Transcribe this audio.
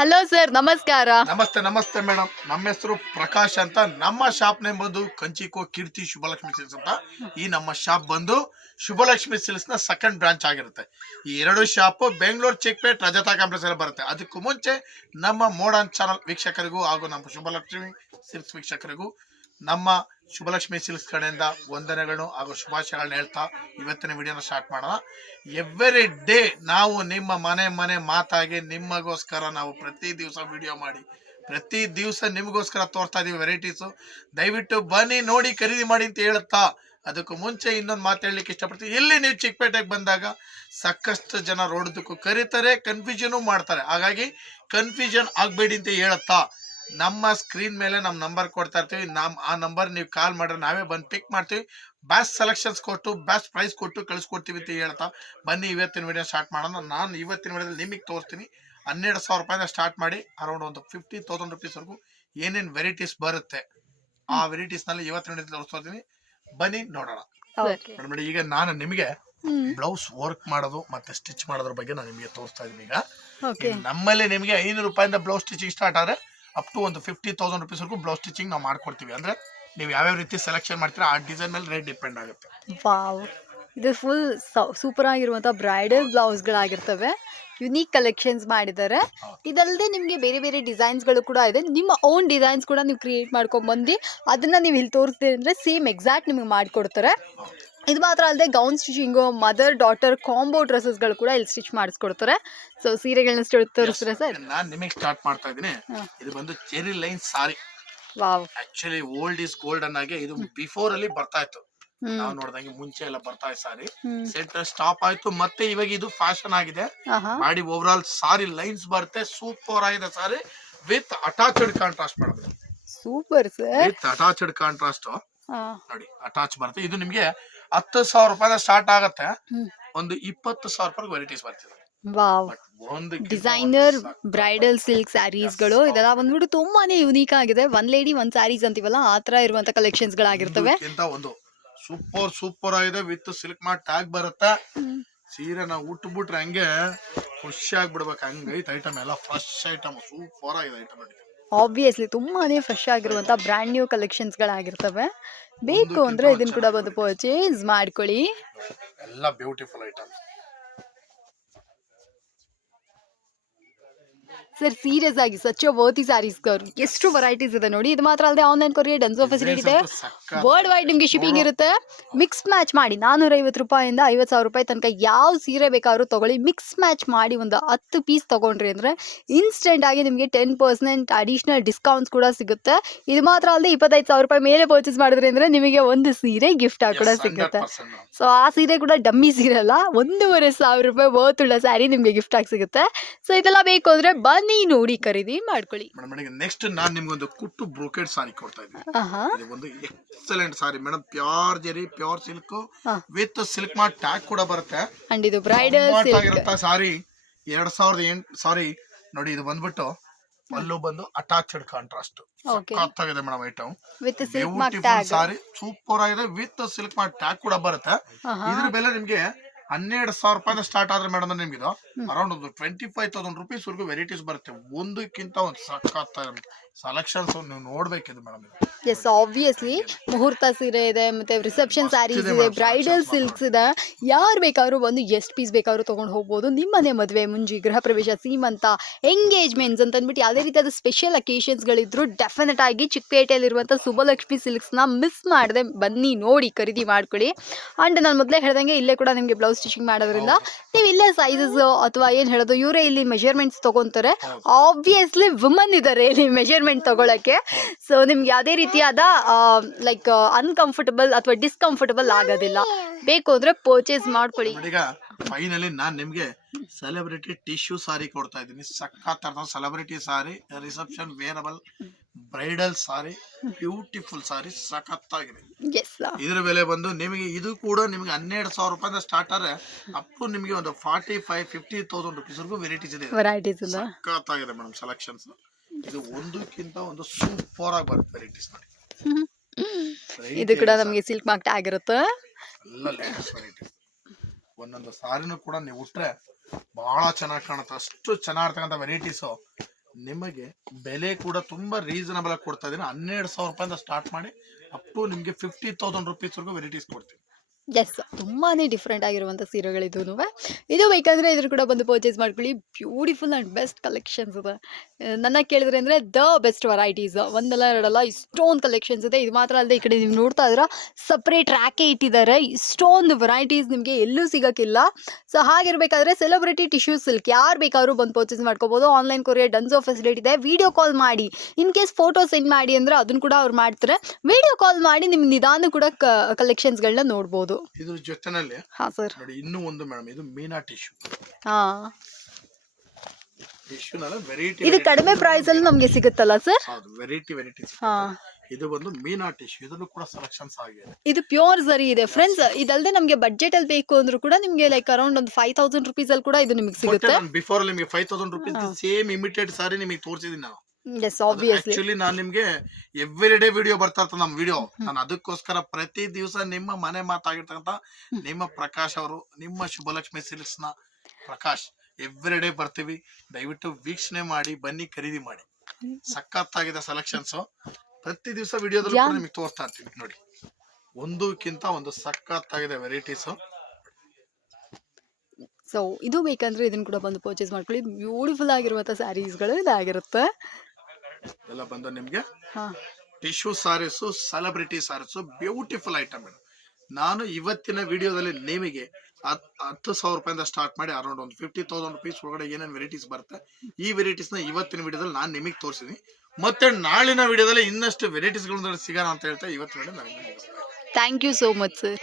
Hello sir ನಮಸ್ಕಾರ. ನಮಸ್ತೆ ನಮಸ್ತೆ ಮೇಡಮ್ ನಮ್ಮ ಹೆಸರು ಪ್ರಕಾಶ್ ಅಂತ. ನಮ್ಮ ಶಾಪ್ ನೇಮ್ ಬಂದು ಕಂಚಿಕೋ ಕೀರ್ತಿ ಶುಭಲಕ್ಷ್ಮಿ ಸಿಲ್ಸ್ ಅಂತ. ಈ ನಮ್ಮ ಶಾಪ್ ಬಂದು ಶುಭಲಕ್ಷ್ಮಿ ಸಿಲ್ಸ್ನ ಸೆಕೆಂಡ್ ಬ್ರಾಂಚ್ ಆಗಿರುತ್ತೆ. ಈ ಎರಡು ಶಾಪ್ ಬೆಂಗಳೂರು ಚಿಕ್ಪೇಟ್ ರಜತಾ ಕಾಂಪ್ಲೆಕ್ಸ್ ಅಲ್ಲಿ ಬರುತ್ತೆ. ಅದಕ್ಕೂ ಮುಂಚೆ ನಮ್ಮ ಮೋಡನ್ ಚಾನಲ್ ವೀಕ್ಷಕರಿಗೂ ಹಾಗೂ ನಮ್ಮ ಶುಭಲಕ್ಷ್ಮಿ ಸಿಲ್ಸ್ ವೀಕ್ಷಕರಿಗೂ ನಮ್ಮ ಶುಭಲಕ್ಷ್ಮಿ ಸಿಲ್ಕ್ಸ್ ಕಡೆಯಿಂದ ವಂದನೆಗಳು ಹಾಗೂ ಶುಭಾಶಯಗಳನ್ನ ಹೇಳ್ತಾ ಇವತ್ತಿನ ವಿಡಿಯೋನ ಸ್ಟಾರ್ಟ್ ಮಾಡೋಣ. ಎವ್ರಿ ಡೇ ನಾವು ನಿಮ್ಮ ಮನೆ ಮನೆ ಮಾತಾಗಿ ನಿಮಗೋಸ್ಕರ ನಾವು ಪ್ರತಿ ದಿವಸ ವಿಡಿಯೋ ಮಾಡಿ, ಪ್ರತಿ ದಿವಸ ನಿಮಗೋಸ್ಕರ ತೋರ್ತಾ ಇದೀವಿ ವೆರೈಟೀಸು. ದಯವಿಟ್ಟು ಬನ್ನಿ ನೋಡಿ ಖರೀದಿ ಮಾಡಿ ಅಂತ ಹೇಳುತ್ತಾ, ಅದಕ್ಕೂ ಮುಂಚೆ ಇನ್ನೊಂದು ಮಾತು ಹೇಳಲಿಕ್ಕೆ ಇಷ್ಟಪಡ್ತೀನಿ. ಎಲ್ಲಿ ನೀವು ಚಿಕ್ಕಪೇಟೆಗೆ ಬಂದಾಗ ಸಾಕಷ್ಟು ಜನ ರೋಡ್ದಕ್ಕೂ ಕರೀತಾರೆ ಕನ್ಫ್ಯೂಷನು ಮಾಡ್ತಾರೆ. ಹಾಗಾಗಿ ಕನ್ಫ್ಯೂಷನ್ ಆಗಬೇಡಿ ಅಂತ ಹೇಳುತ್ತಾ ನಮ್ಮ ಸ್ಕ್ರೀನ್ ಮೇಲೆ ನಮ್ಮ ನಂಬರ್ ಕೊಡ್ತಾ ಇರ್ತೀವಿ. ನಮ್ಮ ಆ ನಂಬರ್ ನೀವು ಕಾಲ್ ಮಾಡ್ರೆ ನಾವೇ ಬಂದು ಪಿಕ್ ಮಾಡ್ತೀವಿ. ಬೆಸ್ಟ್ ಸೆಲೆಕ್ಷನ್ಸ್ ಕೊಟ್ಟು ಬೆಸ್ಟ್ ಪ್ರೈಸ್ ಕೊಟ್ಟು ಕಳಿಸ್ಕೊಡ್ತೀವಿ ಅಂತ ಹೇಳ್ತಾ ಬನ್ನಿ ಇವತ್ತಿನ ವಿಡಿಯೋ ಸ್ಟಾರ್ಟ್ ಮಾಡೋಣ. ನಾನು ಇವತ್ತಿನ ವಿಡಿಯೋದಲ್ಲಿ ನಿಮಗೆ ತೋರಿಸ್ತೀನಿ. ಹನ್ನೆರಡು ಸಾವಿರ ರೂಪಾಯಿಂದ ಸ್ಟಾರ್ಟ್ ಮಾಡಿ ಅರೌಂಡ್ ಒಂದು ಫಿಫ್ಟಿ ತೌಸಂಡ್ ರುಪೀಸ್ವರೆಗೂ ಏನೇನು ವೆರೈಟೀಸ್ ಬರುತ್ತೆ ಆ ವೆರೈಟೀಸ್ನಲ್ಲಿ ಇವತ್ತಿನ ವಿಡಿಯೋದಲ್ಲಿ ತೋರಿಸ್ತೀನಿ ಬನ್ನಿ ನೋಡೋಣ. ನೋಡಿ, ಈಗ ನಾನು ನಿಮಗೆ ಬ್ಲೌಸ್ ವರ್ಕ್ ಮಾಡೋದು ಮತ್ತೆ ಸ್ಟಿಚ್ ಮಾಡೋದ್ರ ಬಗ್ಗೆ ನಾನು ನಿಮಗೆ ತೋರಿಸ್ತಾ ಇದ್ದೀನಿ ಈಗ. ಓಕೆ ಈಗ ನಮ್ಮಲ್ಲಿ ನಿಮಗೆ ಐನೂರು ರೂಪಾಯಿಂದ ಬ್ಲೌಸ್ ಸ್ಟಿಚಿಂಗ್ ಸ್ಟಾರ್ಟ್ ಆದರೆ ಅಪ್ ಟು ಒಂದು ಫಿಫ್ಟಿ ತೌಸಂಡ್ ರುಪೀಸ್ವರೆಗೂ ಬ್ಲೌಸ್ ಸ್ಟಿಚಿಂಗ್ ನಾವು ಮಾಡ್ಕೊಡ್ತೀವಿ. ಅಂದ್ರೆ ನೀವು ಯಾವ್ಯಾವ ರೀತಿ ಸೆಲೆಕ್ಷನ್ ಮಾಡ್ತೀರಾ ಆ ಡಿಸೈನ್ ಮೇಲೆ ರೇಟ್ ಡಿಪೆಂಡ್ ಆಗುತ್ತೆ. ವಾವ್ ಇದು ಫುಲ್ ಸೂಪರ್ ಆಗಿರುವಂಥ ಬ್ರೈಡಲ್ ಬ್ಲೌಸ್ಗಳಾಗಿರ್ತವೆ ಯುನೀಕ್ ಕಲೆಕ್ಷನ್ಸ್ ಮಾಡಿದ್ದಾರೆ. ಇದಲ್ಲದೆ ನಿಮಗೆ ಬೇರೆ ಬೇರೆ ಡಿಸೈನ್ಸ್ಗಳು ಕೂಡ ಇದೆ. ನಿಮ್ಮ ಓನ್ ಡಿಸೈನ್ಸ್ ಕೂಡ ನೀವು ಕ್ರಿಯೇಟ್ ಮಾಡ್ಕೊಂಬಂದು ಅದನ್ನು ನೀವು ಇಲ್ಲಿ ತೋರಿಸ್ತೀರಿ ಅಂದರೆ ಸೇಮ್ ಎಕ್ಸಾಕ್ಟ್ ನಿಮಗೆ ಮಾಡಿಕೊಡ್ತಾರೆ. ಇದು ಮಾತ್ರ ಅಲ್ಲದೆ gown stitching mother daughter combo ಡ್ರೆಸ್ಸಸ್ಗಳು ಕೂಡ ಇಲ್ಲಿ ಸ್ಟಿಚ್ ಮಾಡಿಸ್ಕೊಡ್ತಾರೆ. ಸೊ ಸೀರೆಗಳನ್ನ ಸ್ಟಿಚ್ ತೋರಿಸ್ತೀರಾ ಸರ್? ನಾನು ನಿಮಗೆ ಸ್ಟಾರ್ಟ್ ಮಾಡ್ತಾ ಇದ್ದೀನಿ. ಇದು ಬಂದು cherry line sari wow. Actually old is gold ಅನ್ನಾಗೆ ಇದು ಬಿಫೋರ್ ಅಲ್ಲಿ ಬರ್ತಾ ಇತ್ತು. ನಾವು ನೋಡ್ದಂಗೆ ಮುಂಚೆ ಎಲ್ಲ ಬರ್ತಾ ಇತ್ತು ಸಾರಿ ಸೆಟ್ ಸ್ಟಾಪ್ ಆಯ್ತು. ಮತ್ತೆ ಇವಾಗ ಇದು ಫ್ಯಾಷನ್ ಆಗಿದೆ. ಮಾಡಿ ಓವರ್ ಆಲ್ ಸಾರಿ ಲೈನ್ಸ್ ಬರುತ್ತೆ. ಸೂಪರ್ ಆಗಿದೆ ಸಾರಿ ವಿತ್ ಅಟಾಚ್ಡ್ ಕಾಂಟ್ರಾಸ್ಟ್ ಮಾಡೋದು super sir with attached contrast ನೋಡಿ ಅಟಾಚ್ ಬರುತ್ತೆ. ಇದು ನಿಮ್ಗೆ ಹತ್ತು ಸಾವಿರ ರೂಪಾಯಿ ಸ್ಟಾರ್ಟ್ ಆಗತ್ತೆ. ಒಂದು ಇಪ್ಪತ್ತು ಸಾವಿರ ರೂಪಾಯಿ ವೆರೈಟೀಸ್ ಬರ್ತದೆ ಡಿಸೈನರ್ ಬ್ರೈಡಲ್ ಸಿಲ್ಕ್ ಸ್ಯಾರೀಸ್ಗಳು ಇದೆಲ್ಲ ಬಂದ್ಬಿಟ್ಟು ತುಂಬಾನೇ ಯುನೀಕ್ ಆಗಿದೆ. ಒನ್ ಲೇಡಿ ಒನ್ ಸ್ಯಾರೀಸ್ ಅಂತೀವಲ್ಲ ಆ ತರ ಇರುವಂತ ಕಲೆಕ್ಷನ್ಸ್ ಗಳಾಗಿರ್ತವೆ. ಒಂದು ಸೂಪರ್ ಸೂಪರ್ ಆಗಿದೆ. ವಿತ್ ಸಿಲ್ಕ್ ಮಾರ್ಟ್ ಟ್ಯಾಗ್ ಬರುತ್ತೆ. ಸೀರೆ ನಾವು ಉಟ್ಬಿಟ್ರೆ ಹಂಗೆ ಖುಷಿ ಆಗ್ಬಿಡ್ಬೇಕು. ಹಂಗೈತೆ ಐಟಮ್ ಎಲ್ಲ ಫಸ್ಟ್ ಐಟಮ್ ಸೂಪರ್ ಆಗಿದೆ ಐಟಮ್ ಆಬ್ವಿಯಸ್ಲಿ ತುಂಬಾನೇ ಫ್ರೆಶ್ ಆಗಿರುವಂತ ಬ್ರ್ಯಾಂಡ್ ನ್ಯೂ ಕಲೆಕ್ಷನ್ಸ್ ಗಳಾಗಿರ್ತವೆ ಬೇಕು ಅಂದ್ರೆ ಇದನ್ನ ಕೂಡ ಬಂದು ಪರ್ಚೇಸ್ ಮಾಡ್ಕೊಳ್ಳಿ. ಎಲ್ಲ ಬ್ಯೂಟಿಫುಲ್ ಐಟಮ್ ಸರ್ ಸೀರಿಯಸ್ ಆಗಿ ಸಚ್ ವರ್ತಿ ಸ್ಯಾರೀಸ್ ಎಷ್ಟು ವೆರೈಟೀಸ್ ಇದೆ ನೋಡಿ. ಇದು ಮಾತ್ರ ಅಲ್ಲದೆ ಆನ್ಲೈನ್ ಕೊರಿಯರ್ ಡನ್ಸೋ ಫೆಸಿಲಿಟಿ ಇದೆ. ವರ್ಲ್ಡ್ ವೈಡ್ ನಿಮಗೆ ಶಿಪ್ಪಿಂಗ್ ಇರುತ್ತೆ. ಮಿಕ್ಸ್ ಮ್ಯಾಚ್ ಮಾಡಿ ನಾನೂರ ಐವತ್ತು ರೂಪಾಯಿಂದ ಐವತ್ತು ಸಾವಿರ ರೂಪಾಯಿ ತನಕ ಯಾವ ಸೀರೆ ಬೇಕಾದ್ರೂ ತಗೊಳ್ಳಿ. ಮಿಕ್ಸ್ ಮ್ಯಾಚ್ ಮಾಡಿ ಒಂದು ಹತ್ತು ಪೀಸ್ ತಗೊಂಡ್ರಿ ಅಂದರೆ ಇನ್ಸ್ಟೆಂಟ್ ಆಗಿ ನಿಮಗೆ ಟೆನ್ ಪರ್ಸೆಂಟ್ ಅಡಿಷ್ನಲ್ ಡಿಸ್ಕೌಂಟ್ಸ್ ಕೂಡ ಸಿಗುತ್ತೆ. ಇದು ಮಾತ್ರ ಅಲ್ಲದೆ ಇಪ್ಪತ್ತೈದು ಸಾವಿರ ರೂಪಾಯಿ ಮೇಲೆ ಪರ್ಚೇಸ್ ಮಾಡಿದ್ರಿ ಅಂದರೆ ನಿಮಗೆ ಒಂದು ಸೀರೆ ಗಿಫ್ಟ್ ಆಗಿ ಕೂಡ ಸಿಗುತ್ತೆ. ಸೊ ಆ ಸೀರೆ ಕೂಡ ಡಮ್ಮಿ ಸೀರೆ ಅಲ್ಲ. ಒಂದೂವರೆ ಸಾವಿರ ರೂಪಾಯಿ ವರ್ತ್ ಸ್ಯಾರಿ ನಿಮಗೆ ಗಿಫ್ಟ್ ಆಗಿ ಸಿಗುತ್ತೆ. ಸೊ ಇದೆಲ್ಲ ಬೇಕು ಅಂದರೆ ಬನ್ನಿ ನೋಡಿ ಖರೀದಿ ಮಾಡ್ಕೊಳ್ಳಿ. ಮೇಡಮ್ ನೆಕ್ಸ್ಟ್ ನಾನು ನಿಮ್ಗೊಂದು ಕುಟ್ಟು ಬ್ರೋಕೆಡ್ ಸಾರಿ ಕೊಡ್ತಾ ಇದ್ದೀನಿ. ಆಹಾ. ಇದು ಒಂದು excellent sari madam pure zari pure silk with silk mart tag ಕೂಡ ಬರುತ್ತೆ. ಅಂಡ್ ಇದು ಬ್ರೈಡಲ್ ಸಿಲ್ಕ್ ಆಗಿರುತ್ತ ಸಾರಿ ಎರಡ್ ಸಾವಿರದ ಎಂಟ್ ಸಾರಿ ನೋಡಿ ಇದು ಬಂದ್ಬಿಟ್ಟು ಪಲ್ಲು ಬಂದು ಅಟ್ಯಾಚ್ಡ್ ಕಾಂಟ್ರಾಸ್ಟ್ ಆಗಿದೆ ಸಖತ್ತಾಗಿದೆ madam item with silk mark beautiful tag sari super ಆಗಿದೆ. ವಿತ್ ಸಿಲ್ಕ್ ಮಾರ್ಟ್ ಟ್ಯಾಗ್ ಕೂಡ ಬರುತ್ತೆ. ಆಹಾ. ಇದ್ರ ಬೆಲೆ ನಿಮ್ಗೆ ಹನ್ನೆರಡು ಸಾವಿರ ರೂಪಾಯಿ ಸ್ಟಾರ್ಟ್ ಆದ್ರೆ ಮೇಡಮ್ ನಿಮ್ಗೆ ಇದು ಅರೌಂಡ್ ಒಂದು ಟ್ವೆಂಟಿ ಫೈವ್ ತೌಸಂಡ್ ರುಪೀಸ್ ವರ್ಗು ವೆರೈಟೀಸ್ ಬರುತ್ತೆ. ಒಂದಕ್ಕಿಂತ ಒಂದು ಸಖತ್ ಸೆಲೆಕ್ಷನ್ಸ್ ನೀವು ನೋಡ್ಬೇಕಿದೆ ಮೇಡಮ್ ಎಸ್ ಆಬ್ವಿಯಸ್ಲಿ ಮುಹೂರ್ತ ಸೀರೆ ಇದೆ ಮತ್ತೆ ರಿಸೆಪ್ಷನ್ ಸ್ಯಾರೀಸ್ ಇದೆ ಬ್ರೈಡಲ್ ಸಿಲ್ಕ್ಸ್ ಇದೆ. ಯಾರು ಬೇಕಾದ್ರೂ ಬಂದು ಎಷ್ಟು ಪೀಸ್ ಬೇಕಾದ್ರೂ ತೊಗೊಂಡು ಹೋಗ್ಬೋದು. ನಿಮ್ಮನೆ ಮದುವೆ ಮುಂಜಿ ಗೃಹ ಪ್ರವೇಶ ಸೀಮಂತ ಎಂಗೇಜ್ಮೆಂಟ್ಸ್ ಅಂತ ಅಂದ್ಬಿಟ್ಟು ಯಾವುದೇ ರೀತಿಯಾದ ಸ್ಪೆಷಲ್ ಅಕೇಶನ್ಸ್ಗಳಿದ್ರು ಡೆಫಿನೆಟ್ ಆಗಿ ಚಿಕ್ಕಪೇಟೆಯಲ್ಲಿರುವಂಥ ಸಿಲ್ಕ್ಸ್ ಸಿಲ್ಕ್ಸ್ನ ಮಿಸ್ ಮಾಡದೆ. ಬನ್ನಿ ನೋಡಿ ಖರೀದಿ ಮಾಡ್ಕೊಳ್ಳಿ. ಆ್ಯಂಡ್ ನಾನು ಮೊದಲೇ ಹೇಳ್ದಂಗೆ ಇಲ್ಲೇ ಕೂಡ ನಿಮಗೆ ಬ್ಲೌಸ್ ಸ್ಟಿಚಿಂಗ್ ಮಾಡೋದ್ರಿಂದ ನೀವು ಇಲ್ಲೇ ಸೈಜಸ್ ಅಥವಾ ಏನು ಹೇಳೋದು ಇವರೇ ಇಲ್ಲಿ ಮೆಷರ್ಮೆಂಟ್ಸ್ ತೊಗೊತಾರೆ. ಆಬ್ವಿಯಸ್ಲಿ ವುಮನ್ ಇದ್ದಾರೆ ಇಲ್ಲಿ ಮೆಷರ್ಮೆಂಟ್ ತಗೊಳಕ್ಕೆ. ಸೊ ನಿಮ್ಗೆ ಯಾವುದೇ ರೀತಿಯಾದ ಲೈಕ್ ಅನ್ಕಂಫರ್ಟಬಲ್ ಅಥವಾ ಡಿಸ್ಕಂಫರ್ಟಬಲ್ ಆಗೋದಿಲ್ಲ. ಬೇಕು ಅಂದ್ರೆ ಪರ್ಚೇಸ್ ಮಾಡ್ಕೊಳ್ಳಿ. ಈಗ ಫೈನಲಿ ನಾನ್ ನಿಮ್ಗೆ ಸೆಲೆಬ್ರಿಟಿ ಟಿಶ್ಯೂ ಸಾರಿ ಕೊಡ್ತಾ ಇದ್ದೀನಿ. ಸಖತ್ celebrity sari reception wearable bridal sari beautiful sari ಸಖತ್ತಾಗಿದೆ. ಇದ್ರ ಬೆಲೆ ಬಂದು ನಿಮಗೆ ಇದು ಕೂಡ ನಿಮಗೆ ಹನ್ನೆರಡು ಸಾವಿರ ರೂಪಾಯಿಂದ ಸ್ಟಾರ್ಟ್ ಆದ್ರೆ ಅಪ್ ಟು ನಿಮಗೆ ಒಂದು ಫಾರ್ಟಿ ಫೈವ್ ಫಿಫ್ಟಿ ತೌಸಂಡ್ ರುಪೀಸ್ವರೆಗೂ ವೆರೈಟೀಸ್ ಇದೆ. ವೆರೈಟೀಸ್ ಇದೆ ಸಖತ್ತಾಗಿದೆ ಮೇಡಮ್ ಸೆಲೆಕ್ಷನ್ಸ್ ಇದು ಒಂದಕ್ಕಿಂತ ಒಂದು ಸೂಪರ್ ಆಗಿ ಬರುತ್ತೆ ವೆರೈಟೀಸ್ ನೋಡಿ. ಇದು ಕೂಡ ನಮಗೆ ಸಿಲ್ಕ್ ಮಾರ್ಕ್ ಆಗಿರುತ್ತೆ. ಇರುತ್ತೆ ಎಲ್ಲ ಲೇಟೆಸ್ಟ್ ವೆರೈಟಿ ಒಂದೊಂದು ಸಾರಿನೂ ಕೂಡ ನೀವು ಉಟ್ರೆ ಬಹಳ ಚೆನ್ನಾಗಿ ಕಾಣುತ್ತೆ. ಅಷ್ಟು ಚೆನ್ನಾಗಿರ್ತಕ್ಕಂಥ ವೆರೈಟೀಸು ನಿಮಗೆ ಬೆಲೆ ಕೂಡ ತುಂಬಾ ರೀಸನಬಲ್ ಆಗಿ ಕೊಡ್ತಾ ಇದ್ದೀನಿ ಹನ್ನೆರಡು ಸಾವಿರ ರೂಪಾಯಿಂದ ಸ್ಟಾರ್ಟ್ ಮಾಡಿ ಅಪ್ ಟು ನಿಮಗೆ ಫಿಫ್ಟಿ ತೌಸಂಡ್ ರುಪೀಸ್ ವರೆಗೂ ವೆರೈಟೀಸ್ ಕೊಡ್ತೀನಿ. ಎಸ್ ತುಂಬಾ ಡಿಫ್ರೆಂಟ್ ಆಗಿರುವಂಥ ಸೀರೆಗಳಿದು ಇದು ಬೇಕಾದರೆ ಇದ್ರ ಕೂಡ ಬಂದು ಪರ್ಚೇಸ್ ಮಾಡ್ಕೊಳ್ಳಿ. ಬ್ಯೂಟಿಫುಲ್ ಆ್ಯಂಡ್ ಬೆಸ್ಟ್ ಕಲೆಕ್ಷನ್ಸ್ ಇದೆ. ನನ್ನ ಕೇಳಿದ್ರೆ ಅಂದರೆ ದ ಬೆಸ್ಟ್ ವೆರೈಟೀಸ್ ಒಂದಲ್ಲ ಎರಡಲ್ಲ ಇಷ್ಟೊಂದು ಕಲೆಕ್ಷನ್ಸ್ ಇದೆ. ಇದು ಮಾತ್ರ ಅಲ್ಲದೆ ಈ ಕಡೆ ನೀವು ನೋಡ್ತಾ ಇದ್ದೀರಾ? ಸಪ್ರೇಟ್ ರ್ಯಾಕೆ ಇಟ್ಟಿದ್ದಾರೆ. ಇಷ್ಟೊಂದು ವೆರೈಟೀಸ್ ನಿಮಗೆ ಎಲ್ಲೂ ಸಿಗೋಕ್ಕಿಲ್ಲ. ಸೊ ಹಾಗಿರಬೇಕಾದ್ರೆ ಸೆಲೆಬ್ರಿಟಿ ಟಿಶ್ಯೂ ಸಿಲ್ಕ್ ಯಾರು ಬೇಕಾದ್ರೂ ಬಂದು ಪರ್ಚೇಸ್ ಮಾಡ್ಕೋಬೋದು. ಆನ್ಲೈನ್ ಕೊರಿಯರ್ ಡನ್ಸೋ ಫೆಸಿಲಿಟಿ ಇದೆ. ವಿಡಿಯೋ ಕಾಲ್ ಮಾಡಿ. ಇನ್ ಕೇಸ್ ಫೋಟೋ ಸೆಂಡ್ ಮಾಡಿ ಅಂದರೆ ಅದನ್ನು ಕೂಡ ಅವ್ರು ಮಾಡ್ತಾರೆ. ವಿಡಿಯೋ ಕಾಲ್ ಮಾಡಿ ನಿಮ್ಮ ನಿಧಾನ ಕೂಡ ಕಲೆಕ್ಷನ್ಸ್ಗಳನ್ನ ನೋಡ್ಬೋದು. ಇದ್ರ ಜೊತೆನಲ್ಲಿ ಹಾ ಸರ್. ನೋಡಿ ಇನ್ನೂ ಒಂದು ಮೇಡಮ್ ಇದು ಮೀನಾ ಟಿಶ್ಯೂ ಹಾಂ. ಟಿಶ್ಯೂನಲ್ಲ ವೆರೈಟಿ ಇದು ಕಡಿಮೆ ಪ್ರೈಸ್ ಅಲ್ಲಿ ನಮಗೆ ಸಿಗುತ್ತಲ್ಲ ಸರ್ ಹೌದು ವೆರೈಟಿ ವೆರೈಟೀಸ್ ಹಾ. ಇದು ಬಂದು ಮೀನಾ ಟಿಶ್ಯೂ ಇದನ್ನು ಕೂಡ ಸೆಲೆಕ್ಷನ್ಸ್ ಆಗಿದೆ. ಇದು ಪ್ಯೂರ್ ಸರಿ ಇದೆ. ಫ್ರೆಂಡ್ಸ್ ಇದಲ್ಲದೆ ನಮಗೆ ಬಜೆಟ್ ಅಲ್ಲಿ ಬೇಕು ಅಂದ್ರೂ ಕೂಡ ನಿಮಗೆ ಲೈಕ್ ಅರೌಂಡ್ ಒಂದು ಫೈವ್ ತೌಸಂಡ್ ರುಪೀಸ್ ಅಲ್ಲಿ ಕೂಡ ಇದು ನಿಮಗೆ ಸಿಗುತ್ತೆ. ಬಿಫೋರ್ ನಿಮಗೆ five thousand rupees same imitate sari ನಿಮಗೆ ತೋರಿಸಿದೀನಿ ನಾನು. ಎಸ್ ಆಬ್ವಿಯಸ್ಲಿ ಆಕ್ಚುಲಿ ನಾನು ನಿಮ್ಗೆ ಎವ್ರಿ ಡೇ ವಿಡಿಯೋ ಬರ್ತಾ ಇರ್ತದೆ ನಮ್ ವಿಡಿಯೋ ನಾನು ಅದಕ್ಕೋಸ್ಕರ ಪ್ರತಿ ದಿವಸ ನಿಮ್ಮ ಮನೆ ಮಾತಾಗಿರ್ತಕ್ಕಂತ ನಿಮ್ಮ ಪ್ರಕಾಶ್ ಅವರು ನಿಮ್ಮ ಶುಭಲಕ್ಷ್ಮಿ ಸಿಲ್ಕ್ಸ್ನ ಪ್ರಕಾಶ್ ಎವ್ರಿ ಡೇ ಬರ್ತೀವಿ. ದಯವಿಟ್ಟು ವೀಕ್ಷಣೆ ಮಾಡಿ ಬನ್ನಿ ಖರೀದಿ ಮಾಡಿ. ಸಖತ್ತಾಗಿದೆ ಸೆಲೆಕ್ಷನ್ಸ್ ಪ್ರತಿ ದಿವಸ ವಿಡಿಯೋದಲ್ಲಿ ನಿಮ್ಗೆ ತೋರಿಸ್ತಾ ಇರ್ತೀವಿ ನೋಡಿ. ಒಂದಕ್ಕಿಂತ ಒಂದು ಸಖತ್ತಾಗಿದೆ ವೆರೈಟೀಸ್ ಸೊ ಇದು ಬೇಕಂದ್ರೆ ಇದನ್ನ ಕೂಡ ಬಂದು ಪರ್ಚೇಸ್ ಮಾಡ್ಕೊಳ್ಳಿ. ಬ್ಯೂಟಿಫುಲ್ ಆಗಿರುವಂಥ ಸ್ಯಾರೀಸ್ಗಳು ಇದಾಗಿರುತ್ತೆ. ಎಲ್ಲ ಬಂದು ನಿಮ್ಗೆ? Tissue sarees celebrity sarees beautiful item ನಾನು ಇವತ್ತಿನ ವಿಡಿಯೋದಲ್ಲಿ ನಿಮಗೆ ಹತ್- ಹತ್ತು ಸಾವಿರ ರೂಪಾಯಿಂದ ಸ್ಟಾರ್ಟ್ ಮಾಡಿ ಅರೌಂಡ್ ಒಂದು ಫಿಫ್ಟಿ ತೌಸಂಡ್ ರುಪೀಸ್ ಒಳಗಡೆ ಏನೇನು ವೆರೈಟೀಸ್ ಬರುತ್ತೆ ಈ ವೆರೈಟೀಸ್ನ ಇವತ್ತಿನ ವಿಡಿಯೋದಲ್ಲಿ ನಾನು ನಿಮಗೆ ತೋರಿಸಿದ್ದೀನಿ ಮತ್ತೆ ನಾಳಿನ ವಿಡಿಯೋದಲ್ಲಿ ಇನ್ನಷ್ಟು ವೆರೈಟೀಸ್ಗಳನ್ನ ಸಿಗೋಣ ಅಂತ ಹೇಳ್ತಾ ಇವತ್ತಿನ ವಿಡಿಯೋ ನಾನು thank you so much sir